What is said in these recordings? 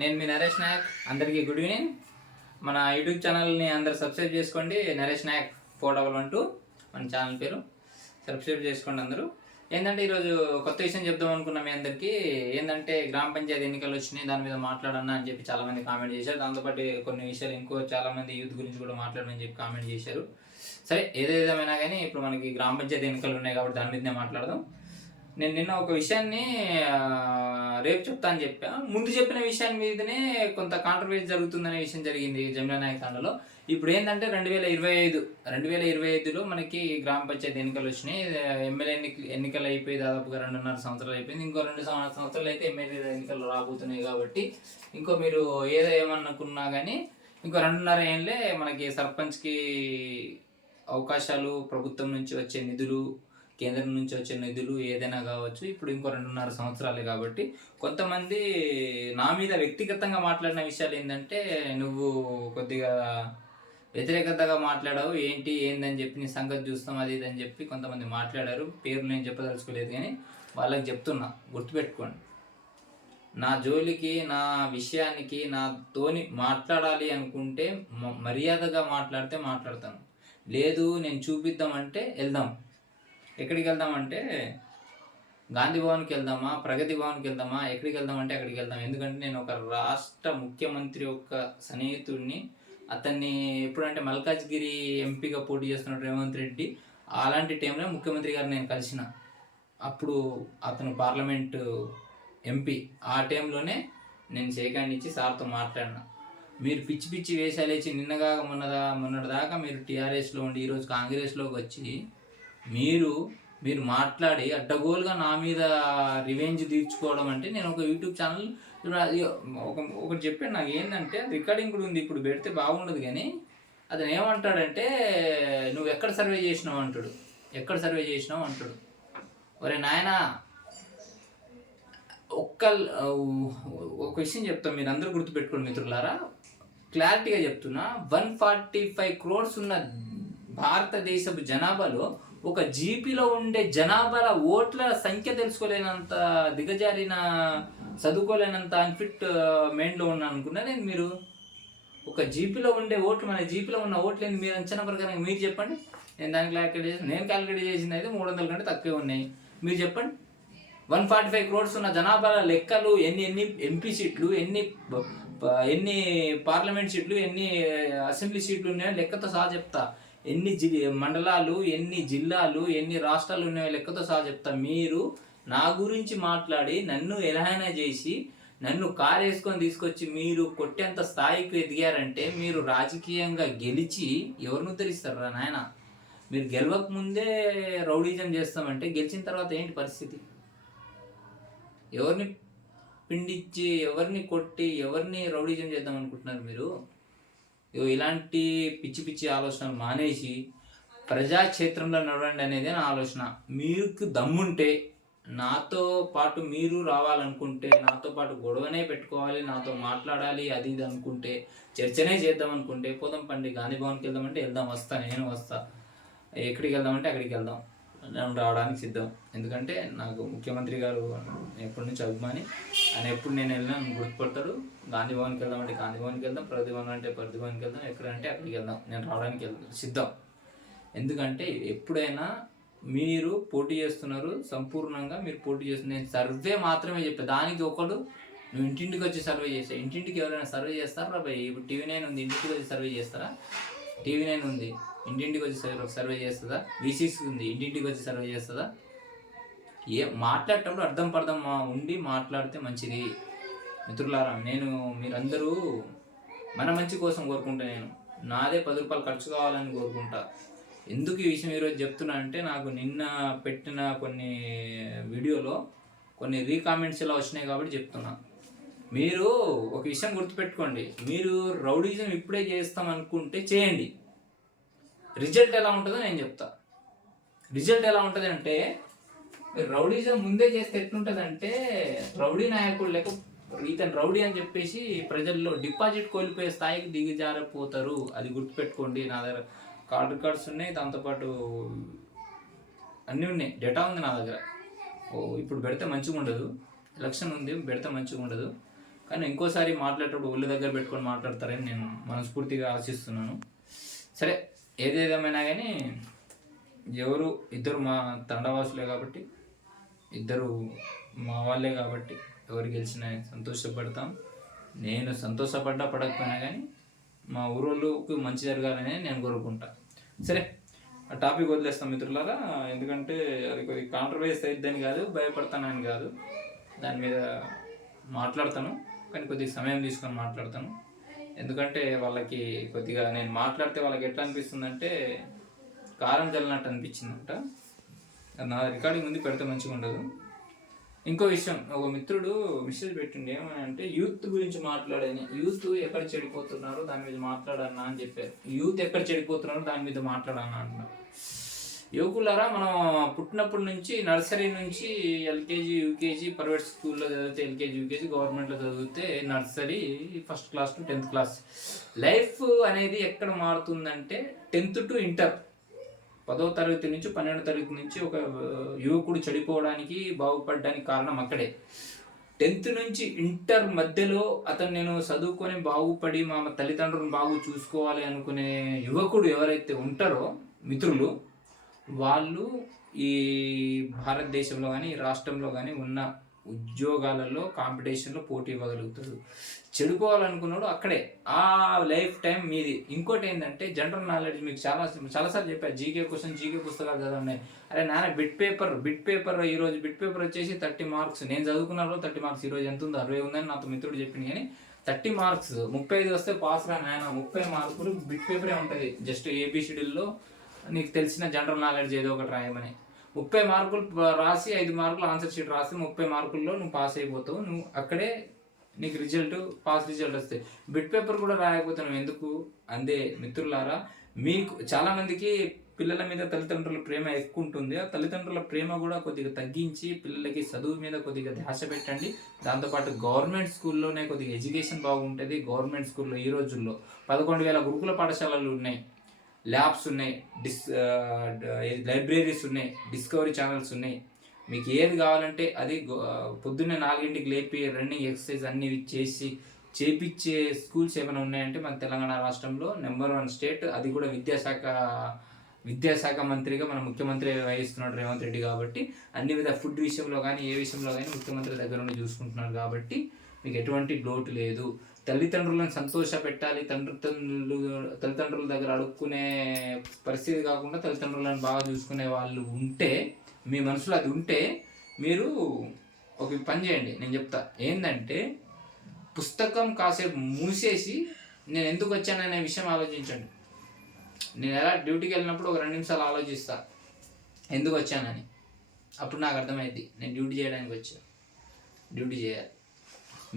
నేను మీ నరేష్ నాయక్. అందరికీ good evening. మన యూట్యూబ్ ఛానల్ని అందరు సబ్స్క్రైబ్ చేసుకోండి. నరేష్ నాయక్ 411 మన ఛానల్ పేరు. సబ్స్క్రైబ్ చేసుకోండి అందరూ. ఏంటంటే ఈరోజు కొత్త విషయం చెప్దాం అనుకున్నాం మీ అందరికీ. ఏంటంటే గ్రామ పంచాయతీ ఎన్నికలు వచ్చినాయి, దాని మీద మాట్లాడన్నా అని చెప్పి చాలామంది కామెంట్ చేశారు. దాంతోపాటు కొన్ని విషయాలు ఇంకో చాలామంది యూత్ గురించి కూడా మాట్లాడమని చెప్పి కామెంట్ చేశారు. సరే, ఏదేమైనా కానీ ఇప్పుడు మనకి గ్రామ పంచాయతీ ఎన్నికలు ఉన్నాయి కాబట్టి దాని మీదనే మాట్లాడదాం. నేను నిన్న ఒక విషయాన్ని రేపు చెప్తా అని చెప్పా. ముందు చెప్పిన విషయాన్ని మీదనే కొంత కాంట్రవర్సీ జరుగుతుందనే విషయం జరిగింది జమిలా నాయక్ తండలో. ఇప్పుడు ఏంటంటే 2025లో మనకి గ్రామ పంచాయతీ ఎన్నికలు వచ్చినాయి. ఎమ్మెల్యే ఎన్నికలు అయిపోయి దాదాపుగా 2.5 సంవత్సరాలు అయిపోయింది. ఇంకో 2 సంవత్సరాలు అయితే ఎమ్మెల్యే ఎన్నికలు రాబోతున్నాయి కాబట్టి ఇంకో మీరు ఏమనుకున్నా కానీ ఇంకో 2.5 ఏళ్ళే మనకి సర్పంచ్కి అవకాశాలు, ప్రభుత్వం నుంచి వచ్చే నిధులు, కేంద్రం నుంచి వచ్చే నిధులు ఏదైనా కావచ్చు. ఇప్పుడు ఇంకో 2.5 సంవత్సరాలే కాబట్టి కొంతమంది నా మీద వ్యక్తిగతంగా మాట్లాడిన విషయాలు ఏంటంటే, నువ్వు కొద్దిగా వ్యతిరేకతగా మాట్లాడావు, ఏందని చెప్పి నీ సంగతి చూస్తాం అది ఇది అని చెప్పి కొంతమంది మాట్లాడారు. పేర్లు నేను చెప్పదలుచుకోలేదు కానీ వాళ్ళకి చెప్తున్నా, గుర్తుపెట్టుకోండి. నా జోలికి, నా విషయానికి, నాతోని మాట్లాడాలి అనుకుంటే మర్యాదగా మాట్లాడితే మాట్లాడతాను. లేదు నేను చూపిద్దామంటే వెళ్దాం. ఎక్కడికి వెళ్దామంటే గాంధీ భవన్కి వెళ్దామా, ప్రగతి భవన్కి వెళ్దామా, ఎక్కడికి వెళ్దామంటే అక్కడికి వెళ్దాం. ఎందుకంటే నేను ఒక రాష్ట్ర ముఖ్యమంత్రి యొక్క సన్నిహితుడిని. అతన్ని ఎప్పుడంటే మల్కాజ్గిరి ఎంపీగా పోటీ చేస్తున్నాడు రేవంత్ రెడ్డి. అలాంటి టైంలో ముఖ్యమంత్రి గారు నేను కలిసిన, అప్పుడు అతను పార్లమెంటు ఎంపీ. ఆ టైంలోనే నేను సేకాండ్ ఇచ్చి సార్తో మాట్లాడినా. మీరు పిచ్చి పిచ్చి వేషాలేసి మొన్నటి దాకా మీరు టీఆర్ఎస్లో ఉండి ఈరోజు కాంగ్రెస్లోకి వచ్చి మీరు మాట్లాడి అడ్డగోలుగా నా మీద రివెంజ్ తీర్చుకోవడం అంటే, నేను ఒక యూట్యూబ్ ఛానల్ ఒకటి చెప్పాను. నాకు ఏంటంటే రికార్డింగ్ కూడా ఉంది, ఇప్పుడు పెడితే బాగుండదు కానీ అతను ఏమంటాడంటే, నువ్వు ఎక్కడ సర్వే చేసినావు అంటాడు. ఎక్కడ సర్వే చేసినావు అంటాడు. ఒరే నాయనా, ఒక విషయం చెప్తాం, మీరు అందరూ గుర్తుపెట్టుకోండి మిత్రులారా, క్లారిటీగా చెప్తున్నా. 145 crores ఉన్న భారతదేశపు జనాభాలో ఒక జీపీలో ఉండే జనాభాల ఓట్ల సంఖ్య తెలుసుకోలేనంత దిగజారిన, చదువుకోలేనంత అన్ఫిట్ మైండ్లో ఉన్నాను అనుకున్నా నేను. మీరు ఒక జీపీలో ఉండే ఓట్లు, మన జీపీలో ఉన్న ఓట్లు ఏంది మీరు అంచనా ప్రకారం మీరు చెప్పండి. నేను క్యాలిక్యులేట్ చేసింది అయితే 300 కంటే తక్కువే ఉన్నాయి. మీరు చెప్పండి. 145 crores ఉన్న జనాభాల లెక్కలు, ఎన్ని ఎంపీ సీట్లు, ఎన్ని పార్లమెంట్ సీట్లు, ఎన్ని అసెంబ్లీ సీట్లు ఉన్నాయో లెక్కతో సహా చెప్తా. ఎన్ని మండలాలు, ఎన్ని జిల్లాలు, ఎన్ని రాష్ట్రాలు ఉన్నాయో లెక్కతో సహా చెప్తా. మీరు నా గురించి మాట్లాడి నన్ను ఎలాగైనా చేసి నన్ను కారేసుకొని తీసుకొచ్చి మీరు కొట్టేంత స్థాయికి ఎదిగారంటే, మీరు రాజకీయంగా గెలిచి ఎవరిని ఉద్ధరిస్తారా నాయన? మీరు గెలవక ముందే రౌడీజం చేస్తామంటే గెలిచిన తర్వాత ఏంటి పరిస్థితి? ఎవరిని పిండిచ్చి, ఎవరిని కొట్టి, ఎవరిని రౌడీజం చేద్దాం అనుకుంటున్నారు మీరు? ఇలాంటి పిచ్చి పిచ్చి ఆలోచనలు మానేసి ప్రజాక్షేత్రంలో నడవండి అనేది నా ఆలోచన. మీకు దమ్ముంటే నాతో పాటు మీరు రావాలనుకుంటే, నాతో పాటు గొడవనే పెట్టుకోవాలి, నాతో మాట్లాడాలి అది ఇది అనుకుంటే, చర్చనే చేద్దాం అనుకుంటే పోదాం పండి. గాంధీ భవన్కి వెళ్దామంటే వెళ్దాం, నేను వస్తా. ఎక్కడికి వెళ్దామంటే అక్కడికి వెళ్దాం. నేను రావడానికి సిద్ధం. ఎందుకంటే నాకు ముఖ్యమంత్రి గారు ఎప్పటి నుంచి అభిమాని. ఆయన ఎప్పుడు నేను వెళ్ళినా గుర్తుపడతాడు. గాంధీ భవన్కి వెళ్దామంటే గాంధీ భవన్కి వెళ్దాం, ప్రగతి భవన్ అంటే ప్రగతి భవన్కి వెళ్దాం, ఎక్కడంటే అక్కడికి వెళ్దాం. నేను రావడానికి సిద్ధం. ఎందుకంటే ఎప్పుడైనా మీరు పోటీ చేస్తున్నారు, సంపూర్ణంగా మీరు పోటీ చేస్తున్నారు. నేను సర్వే మాత్రమే చెప్పాను. దానికి ఒకడు నువ్వు ఇంటింటికి వచ్చి సర్వే చేస్తా. ఇంటింటికి ఎవరైనా సర్వే చేస్తారా రాబాయ్? ఇప్పుడు TV9 ఉంది, ఇంటింటికి వచ్చి సర్వే చేస్తారా? TV9 ఉంది, ఇంటింటికి వచ్చి సర్వే చేస్తుందా? V6 ఉంది, ఇంటింటికి వచ్చి సర్వే చేస్తుందా? మాట్లాడేటప్పుడు అర్థం పర్థం ఉండి మాట్లాడితే మంచిది. మిత్రులారా, మీరందరూ మన మంచి కోసం కోరుకుంటా. నేను నాదే 10 రూపాయలు ఖర్చు కావాలని కోరుకుంటా. ఎందుకు ఈ విషయం ఈరోజు చెప్తున్నా అంటే, నాకు నిన్న పెట్టిన కొన్ని వీడియోలో కొన్ని రీకామెంట్స్ ఇలా వచ్చినాయి కాబట్టి చెప్తున్నా. మీరు ఒక విషయం గుర్తుపెట్టుకోండి, మీరు రౌడీజం ఇప్పుడే చేస్తాం అనుకుంటే చేయండి. రిజల్ట్ ఎలా ఉంటుందో నేను చెప్తా. రిజల్ట్ ఎలా ఉంటుంది అంటే, రౌడీజం ముందే చేస్తే ఎట్లుంటుంది అంటే, రౌడీ నాయకుడు లేక ఇతను రౌడీ అని చెప్పేసి ప్రజల్లో డిపాజిట్ కోల్పోయే స్థాయికి దిగజారిపోతారు. అది గుర్తుపెట్టుకోండి. నా దగ్గర రికార్డ్స్ ఉన్నాయి, దాంతోపాటు అన్నీ ఉన్నాయి, డేటా ఉంది నా దగ్గర. ఇప్పుడు పెడితే మంచిగా ఉండదు, ఎలక్షన్ ఉంది, పెడితే మంచిగా ఉండదు. కానీ ఇంకోసారి మాట్లాడేటప్పుడు ఒళ్ళు దగ్గర పెట్టుకొని మాట్లాడతారని నేను మనస్ఫూర్తిగా ఆశిస్తున్నాను. సరే, ఏదేదేమైనా కానీ ఇద్దరు మా తండవాసులే కాబట్టి, ఇద్దరు మా వాళ్ళే కాబట్టి ఎవరు గెలిచినా సంతోషపడతాం. నేను పడకపోయినా కానీ మా ఊరోళ్ళకి మంచి జరగాలని నేను కోరుకుంటా. సరే, ఆ టాపిక్ వదిలేస్తాం మిత్రులారా, ఎందుకంటే అది కొద్దిగా కాంట్రవర్సీ అయిద్దని కాదు, భయపడతానని కాదు, దాని మీద మాట్లాడతాను, కానీ కొద్దిగా సమయం తీసుకొని మాట్లాడతాను. ఎందుకంటే వాళ్ళకి కొద్దిగా నేను మాట్లాడితే వాళ్ళకి ఎట్లా అనిపిస్తుందంటే కారం చల్లినట్టు అనిపించిందంట. నా రికార్డింగ్ ముందు పెడితే మంచిగా ఉండదు. ఇంకో విషయం, ఒక మిత్రుడు మెసేజ్ పెట్టిండి, ఏమని అంటే యూత్ గురించి మాట్లాడని, యూత్ ఎక్కడ చెడిపోతున్నారో దాని మీద మాట్లాడన్నా అని చెప్పారు. యూత్ ఎక్కడ చెడిపోతున్నారో దాని మీద మాట్లాడన్నా అంటున్నారు. యువకులారా, మనం పుట్టినప్పటి నుంచి నర్సరీ నుంచి ఎల్కేజీ యూకేజీ ప్రైవేట్ స్కూల్లో చదివితే ఎల్కేజీ యూకేజీ, గవర్నమెంట్లో చదివితే nursery, first class to 10th class. Life అనేది ఎక్కడ మారుతుందంటే 10th to ఇంటర్, 10వ తరగతి నుంచి 12వ తరగతి నుంచి ఒక యువకుడు చెడిపోవడానికి బాగుపడడానికి కారణం అక్కడే. 10th నుంచి ఇంటర్ మధ్యలో అతను నేను చదువుకొని బాగుపడి మా తల్లిదండ్రులను బాగు చూసుకోవాలి అనుకునే యువకుడు ఎవరైతే ఉంటారో మిత్రులు, వాళ్ళు ఈ భారతదేశంలో కానీ ఈ రాష్ట్రంలో కానీ ఉన్న ఉద్యోగాలలో కాంపిటీషన్లో పోటీ ఇవ్వగలుగుతాడు. చెడిపోవాలనుకున్నాడు అక్కడే, ఆ లైఫ్ టైం మీది. ఇంకోటి ఏంటంటే జనరల్ నాలెడ్జ్, మీకు చాలాసార్లు చెప్పారు, జీకే క్వశ్చన్, జీకే పుస్తకాలు చదవండి. అరే నాన్న, బిట్ పేపర్ ఈరోజు బిట్ పేపర్ వచ్చేసి 30 మార్క్స్, నేను చదువుకున్నాను 30 మార్క్స్, ఈరోజు ఎంత ఉంది 60 ఉందని నాతో మిత్రుడు చెప్పింది. కానీ 30 మార్క్స్ 35 వస్తే పాస్ రా నాయన, 30 మార్కులు బిట్ పేపరే ఉంటుంది. జస్ట్ ఏబిసిడీల్లో నీకు తెలిసిన జనరల్ నాలెడ్జ్ ఏదో ఒకటి రాయమని, 30 మార్కులు రాసి 5 మార్కులు ఆన్సర్ షీట్ రాసి 30 మార్కుల్లో నువ్వు పాస్ అయిపోతావు. నువ్వు అక్కడే నీకు పాస్ రిజల్ట్ వస్తాయి. బిట్ పేపర్ కూడా రాయకపోతే నువ్వు ఎందుకు? అందే మిత్రులారా, మీకు చాలామందికి పిల్లల మీద తల్లిదండ్రుల ప్రేమ ఎక్కువ ఉంటుంది. ఆ తల్లిదండ్రుల ప్రేమ కూడా కొద్దిగా తగ్గించి పిల్లలకి చదువు మీద కొద్దిగా ధ్యాస పెట్టండి. దాంతోపాటు గవర్నమెంట్ స్కూల్లోనే కొద్దిగా ఎడ్యుకేషన్ బాగుంటుంది. గవర్నమెంట్ స్కూల్లో ఈ రోజుల్లో 11,000 గురుకుల పాఠశాలలు ఉన్నాయి, ల్యాబ్స్ ఉన్నాయి, లైబ్రరీస్ ఉన్నాయి, డిస్కవరీ ఛానల్స్ ఉన్నాయి. మీకు ఏది కావాలంటే అది పొద్దున్నే 4 లేపి రన్నింగ్ ఎక్సర్సైజ్ అన్ని చేపించే స్కూల్స్ ఏమైనా ఉన్నాయంటే మన తెలంగాణ రాష్ట్రంలో నెంబర్ 1 స్టేట్. అది కూడా విద్యాశాఖ మంత్రిగా మన ముఖ్యమంత్రి వహిస్తున్నాడు రేవంత్ రెడ్డి. కాబట్టి అన్ని విధ ఫుడ్ విషయంలో కానీ ఏ విషయంలో కానీ ముఖ్యమంత్రి దగ్గర ఉండి చూసుకుంటున్నారు. కాబట్టి మీకు ఎటువంటి లోటు లేదు. తల్లిదండ్రులను సంతోష పెట్టాలి, తల్లిదండ్రుల దగ్గర అడుక్కునే పరిస్థితి కాకుండా తల్లిదండ్రులను బాగా చూసుకునే వాళ్ళు ఉంటే, మీ మనసులో అది ఉంటే, మీరు ఒక పని చేయండి, నేను చెప్తా. ఏంటంటే పుస్తకం కాసేపు మూసేసి నేను ఎందుకు వచ్చాననే విషయం ఆలోచించండి. నేను ఎలా డ్యూటీకి వెళ్ళినప్పుడు ఒక 2 నిమిషాలు ఆలోచిస్తా ఎందుకు వచ్చానని. అప్పుడు నాకు అర్థమైంది నేను డ్యూటీ చేయడానికి వచ్చాను, డ్యూటీ చేయాలి.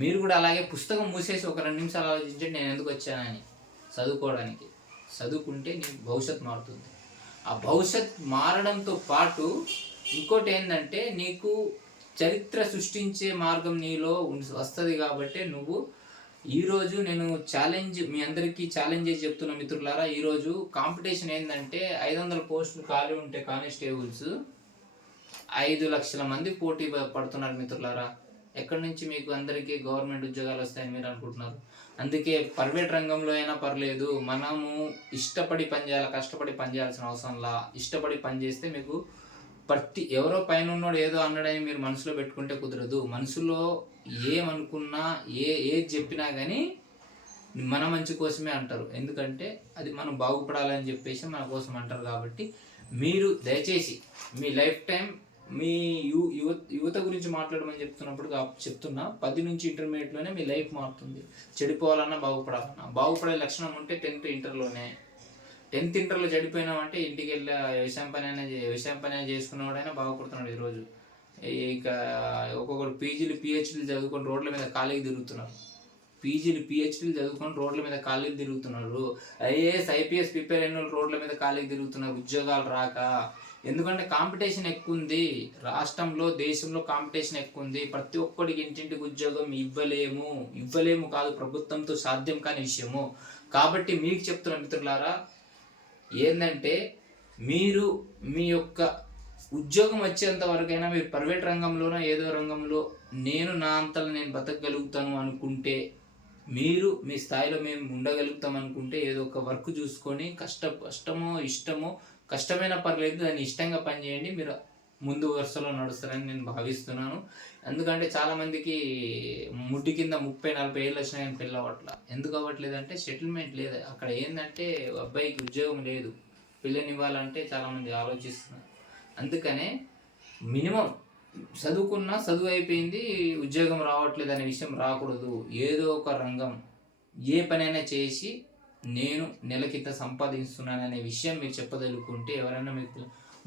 మీరు కూడా అలాగే పుస్తకం మూసేసి ఒక 2 నిమిషాలు ఆలోచించండి నేను ఎందుకు వచ్చానని. చదువుకోవడానికి. చదువుకుంటే నీ భవిష్యత్తు మారుతుంది. ఆ భవిష్యత్ మారడంతో పాటు ఇంకోటి ఏంటంటే నీకు చరిత్ర సృష్టించే మార్గం నీలో వస్తుంది. కాబట్టి నువ్వు ఈరోజు నేను మీ అందరికీ ఛాలెంజ్ చేసి చెప్తున్నా మిత్రులారా, ఈరోజు కాంపిటీషన్ ఏంటంటే 500 పోస్టులు ఖాళీ ఉంటే కానిస్టేబుల్స్ 5 లక్షల మంది పోటీ పడుతున్నారు మిత్రులారా. ఎక్కడి నుంచి మీకు అందరికీ గవర్నమెంట్ ఉద్యోగాలు వస్తాయని మీరు అనుకుంటున్నారు? అందుకే ప్రైవేట్ రంగంలో అయినా పర్లేదు, మనము ఇష్టపడి పని చేయాలి, కష్టపడి పని చేయాల్సిన అవసరంలా. ఇష్టపడి పని చేస్తే మీకు ఎవరో పైన ఉన్నాడు ఏదో అన్నాడని మీరు మనసులో పెట్టుకుంటే కుదరదు. మనసులో ఏమనుకున్నా ఏది చెప్పినా కానీ మన మంచి కోసమే అంటారు. ఎందుకంటే అది మనం బాగుపడాలని చెప్పేసి మన కోసం అంటారు. కాబట్టి మీరు దయచేసి మీ లైఫ్ టైం మీ యువత గురించి మాట్లాడమని చెప్తున్నా 10 నుంచి ఇంటర్మీడియట్లోనే మీ లైఫ్ మారుతుంది. చెడిపోవాలన్నా బాగుపడాలన్నా, బాగుపడే లక్షణం ఉంటే 10th ఇంటర్లోనే. 10th ఇంటర్లో చెడిపోయినామంటే ఇంటికి వెళ్ళి వ్యవసాయం పని అయినా చేసుకున్నవాడైనా బాగుపడుతున్నాడు. ఈరోజు ఇక ఒక్కొక్కరు పీజీలు పిహెచ్డీలు చదువుకొని రోడ్ల మీద ఖాళీకి తిరుగుతున్నారు. పిహెచ్డీలు చదువుకొని రోడ్ల మీద ఖాళీకి తిరుగుతున్నారు. ఐఏఎస్ ఐపీఎస్ ప్రిపేర్ అయిన రోడ్ల మీద ఖాళీకి తిరుగుతున్నారు ఉద్యోగాలు రాక. ఎందుకంటే కాంపిటీషన్ ఎక్కువ ఉంది రాష్ట్రంలో, దేశంలో కాంపిటీషన్ ఎక్కువ ఉంది. ప్రతి ఒక్కడికి ఇంటింటికి ఉద్యోగం ఇవ్వలేము కాదు, ప్రభుత్వంతో సాధ్యం కాని విషయము. కాబట్టి మీకు చెప్తున్న మిత్రులారా ఏంటంటే, మీరు మీ యొక్క ఉద్యోగం వచ్చేంత వరకైనా మీరు ప్రైవేట్ రంగంలోనో ఏదో రంగంలో నా అంతలో నేను బతకగలుగుతాను అనుకుంటే, మీరు మీ స్థాయిలో మేము ఉండగలుగుతాం అనుకుంటే ఏదో ఒక వర్క్ చూసుకొని కష్టమో ఇష్టమో, కష్టమైనా పర్లేదు దాన్ని ఇష్టంగా పనిచేయండి, మీరు ముందు వరుసలో నడుస్తారని నేను భావిస్తున్నాను. ఎందుకంటే చాలామందికి ముడ్డి కింద 30-40 ఏళ్ళు వచ్చినా కానీ పెళ్ళి అవ్వట్లా. ఎందుకు అవ్వట్లేదంటే సెటిల్మెంట్ లేదు అక్కడ. ఏంటంటే అబ్బాయికి ఉద్యోగం లేదు, పిల్లనివ్వాలంటే చాలామంది ఆలోచిస్తున్నారు. అందుకనే మినిమం చదువు అయిపోయింది, ఉద్యోగం రావట్లేదు అనే విషయం రాకూడదు. ఏదో ఒక రంగం, ఏ పనైనా చేసి నేను నెలకింత సంపాదిస్తున్నాననే విషయం మీరు చెప్పదలుకుంటే, ఎవరైనా మీకు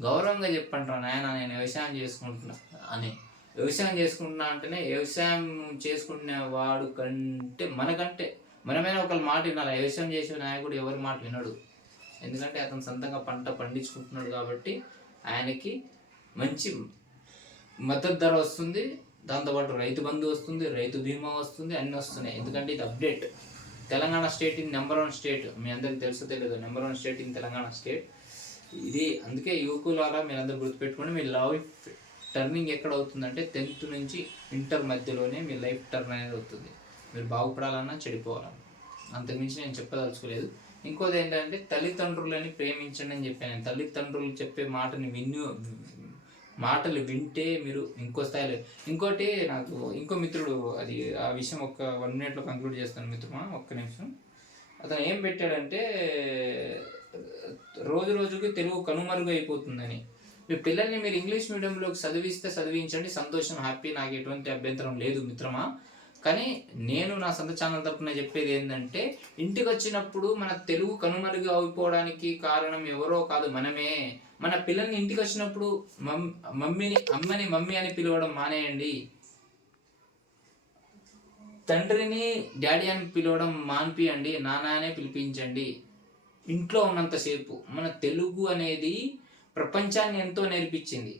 గౌరవంగా చెప్పండి రా నాయన నేను వ్యవసాయం చేసుకుంటున్నా అని. వ్యవసాయం చేసుకుంటున్నా అంటేనే, వ్యవసాయం చేసుకునే వాడు మనకంటే మనమైనా ఒకళ్ళ మాట వినాలి. వ్యవసాయం చేసే నాయకుడు ఎవరి మాట వినడు, ఎందుకంటే అతను సొంతంగా పంట పండించుకుంటున్నాడు కాబట్టి ఆయనకి మంచి మద్దతు ధర వస్తుంది, దాంతోపాటు రైతు బంధు వస్తుంది, రైతు బీమా వస్తుంది, అన్నీ వస్తున్నాయి. ఎందుకంటే ఇది update. Telangana state in number 1 state, మీ అందరికి తెలుసో తెలియదు, number 1 state in Telangana state ఇది. అందుకే యువకులారా మీరందరూ గుర్తుపెట్టుకోండి, మీ లైఫ్ టర్నింగ్ ఎక్కడ అవుతుందంటే 10th నుంచి ఇంటర్ మధ్యలోనే మీ లైఫ్ టర్న్ అనేది అవుతుంది. మీరు బాగుపడాలన్నా చెడిపోవాలన్నా, అంతకుమించి నేను చెప్పదలుచుకోలేదు. ఇంకోటి ఏంటంటే తల్లిదండ్రులని ప్రేమించండి అని చెప్పాను. తల్లిదండ్రులు చెప్పే మాటలు వింటే మీరు ఇంకో స్థాయిలో. ఇంకోటి నాకు ఇంకో మిత్రుడు, అది ఆ విషయం ఒక 1 minute కంక్లూడ్ చేస్తాను మిత్రమా, ఒక్క నిమిషం. అతను ఏం పెట్టాడంటే, రోజుకి తెలుగు కనుమరుగు అయిపోతుందని. మీ పిల్లల్ని మీరు ఇంగ్లీష్ మీడియంలోకి చదివించండి, సంతోషం, హ్యాపీ, నాకు ఎటువంటి అభ్యంతరం లేదు మిత్రమా. కానీ నేను నా సొంత ఛానల్ తరపున చెప్పేది ఏంటంటే, ఇంటికి వచ్చినప్పుడు మన తెలుగు కనుమరుగు అయిపోవడానికి కారణం ఎవరో కాదు, మనమే. మన పిల్లల్ని ఇంటికి వచ్చినప్పుడు అమ్మని మమ్మీ అని పిలవడం మానేయండి, తండ్రిని డాడీ అని పిలవడం మాన్పియండి, నాన్న అనే పిలిపించండి. ఇంట్లో ఉన్నంతసేపు మన తెలుగు అనేది ప్రపంచాన్ని ఎంతో నేర్పించింది.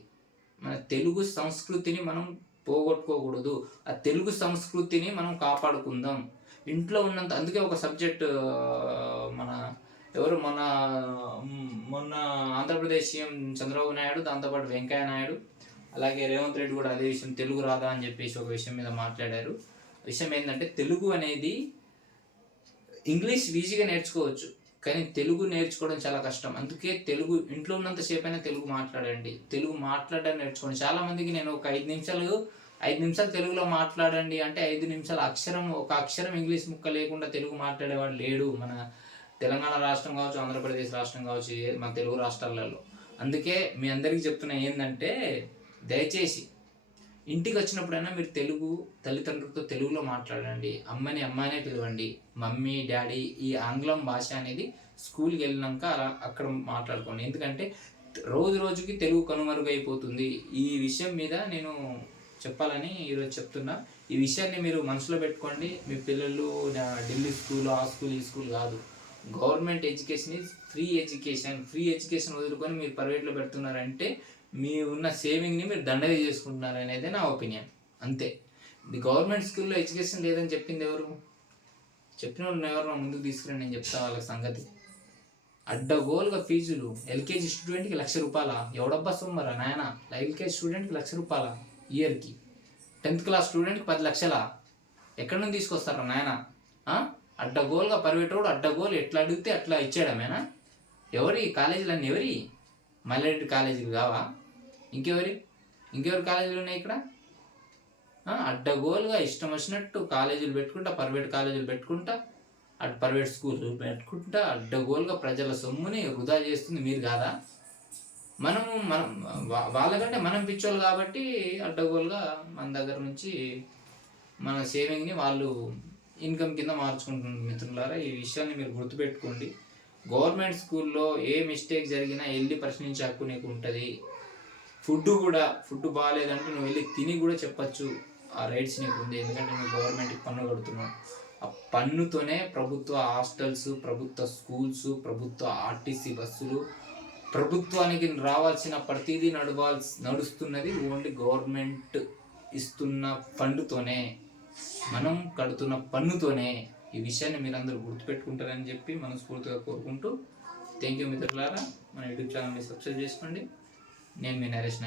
మన తెలుగు సంస్కృతిని మనం పోగొట్టుకోకూడదు, ఆ తెలుగు సంస్కృతిని మనం కాపాడుకుందాం ఇంట్లో ఉన్నంత. అందుకే ఒక సబ్జెక్ట్ మొన్న ఆంధ్రప్రదేశ్ సీఎం చంద్రబాబు నాయుడు, దాంతోపాటు వెంకయ్య నాయుడు, అలాగే రేవంత్ రెడ్డి కూడా అదే విషయం, తెలుగు రాదా అని చెప్పేసి ఒక విషయం మీద మాట్లాడారు. విషయం ఏంటంటే, తెలుగు అనేది ఇంగ్లీష్ ఈజీగా నేర్చుకోవచ్చు, కానీ తెలుగు నేర్చుకోవడం చాలా కష్టం. అందుకే తెలుగు ఇంట్లో ఉన్నంతసేపు అయినా తెలుగు మాట్లాడండి, తెలుగు మాట్లాడడం నేర్చుకోండి. చాలామందికి నేను ఒక 5 నిమిషాలు తెలుగులో మాట్లాడండి అంటే 5 నిమిషాలు ఒక అక్షరం ఇంగ్లీష్ ముక్క లేకుండా తెలుగు మాట్లాడేవాడు లేడు మన తెలంగాణ రాష్ట్రం కావచ్చు, ఆంధ్రప్రదేశ్ రాష్ట్రం కావచ్చు, మన తెలుగు రాష్ట్రాలలో. అందుకే మీ అందరికీ చెప్తున్నా ఏంటంటే, దయచేసి ఇంటికి వచ్చినప్పుడైనా మీరు తల్లిదండ్రులతో తెలుగులో మాట్లాడండి, అమ్మని అమ్మానే పిలవండి, మమ్మీ డాడీ. ఈ ఆంగ్లం భాష అనేది స్కూల్కి వెళ్ళినాక అక్కడ మాట్లాడుకోండి. ఎందుకంటే రోజుకి తెలుగు కనుమరుగైపోతుంది. ఈ విషయం మీద నేను చెప్పాలని ఈరోజు చెప్తున్నా. ఈ విషయాన్ని మీరు మనసులో పెట్టుకోండి. మీ పిల్లలు ఢిల్లీ స్కూల్, ఆ స్కూల్, ఈ స్కూల్ కాదు, government education is free education వదులుకొని మీరు ప్రైవేట్లో పెడుతున్నారంటే మీ ఉన్న సేవింగ్ని మీరు దండగా చేసుకుంటున్నారు అనేది నా ఒపీనియన్. అంతే. ఇది గవర్నమెంట్ స్కూల్లో ఎడ్యుకేషన్ లేదని చెప్పింది ఎవరు? చెప్పిన వాళ్ళు ఎవరు ముందుకు తీసుకురండి, నేను చెప్తా వాళ్ళ సంగతి. అడ్డగోలుగా ఫీజులు. ఎల్కేజీ స్టూడెంట్కి ₹1,00,000. ఎవడబ్బా సొమ్మరా నాయన? ఎల్కేజీ స్టూడెంట్కి ₹1,00,000 ఇయర్కి. 10th క్లాస్ స్టూడెంట్కి 10 లక్షలా? ఎక్కడి నుంచి తీసుకొస్తారా నాయన? అడ్డగోలుగా ప్రైవేటోడు అడ్డగోలు ఎట్లా అడిగితే అట్లా ఇచ్చేయడమేనా? ఎవరి కాలేజీలన్నీ ఎవరి? మల్లారెడ్డి కాలేజీలు కావా? ఇంకెవరి కాలేజీలు ఉన్నాయి ఇక్కడ? అడ్డగోలుగా ఇష్టం వచ్చినట్టు కాలేజీలు పెట్టుకుంటా, ప్రైవేట్ కాలేజీలు పెట్టుకుంటా, అటు ప్రైవేట్ స్కూళ్ళు పెట్టుకుంటా, అడ్డగోలుగా ప్రజల సొమ్ముని వృధా చేస్తుంది మీరు కాదా? మనం వాళ్ళకంటే మనం పిచ్చోళ్ళు కాబట్టి అడ్డగోలుగా మన దగ్గర నుంచి మన సేవింగ్ని వాళ్ళు ఇన్కమ్ కింద మార్చుకుంటున్నారు. మిత్రులారా, ఈ విషయాన్ని మీరు గుర్తుపెట్టుకోండి. గవర్నమెంట్ స్కూల్లో ఏ మిస్టేక్ జరిగినా వెళ్ళి ప్రశ్నించే హక్కు నీకు ఉంటుంది. ఫుడ్ బాగాలేదంటే నువ్వు వెళ్ళి తిని కూడా చెప్పచ్చు, ఆ రైట్స్ నీకు ఉంది. ఎందుకంటే నువ్వు గవర్నమెంట్కి పన్ను కడుతున్నావు. ఆ పన్నుతోనే ప్రభుత్వ హాస్టల్స్, ప్రభుత్వ స్కూల్స్, ప్రభుత్వ ఆర్టీసీ బస్సులు, ప్రభుత్వానికి రావాల్సిన ప్రతిదీ నడుస్తున్నది ఓన్లీ గవర్నమెంట్ ఇస్తున్న ఫండ్తోనే, మనం కడుతున్న పన్నుతోనే. ఈ విషయాన్ని మీరందరూ గుర్తుపెట్టుకుంటారని చెప్పి మనస్ఫూర్తిగా కోరుకుంటూ, థ్యాంక్ యూ మిత్రులారా. మన యూట్యూబ్ ఛానల్ని సబ్స్క్రైబ్ చేసుకోండి. నేను మీ నరేష్ నాయక్.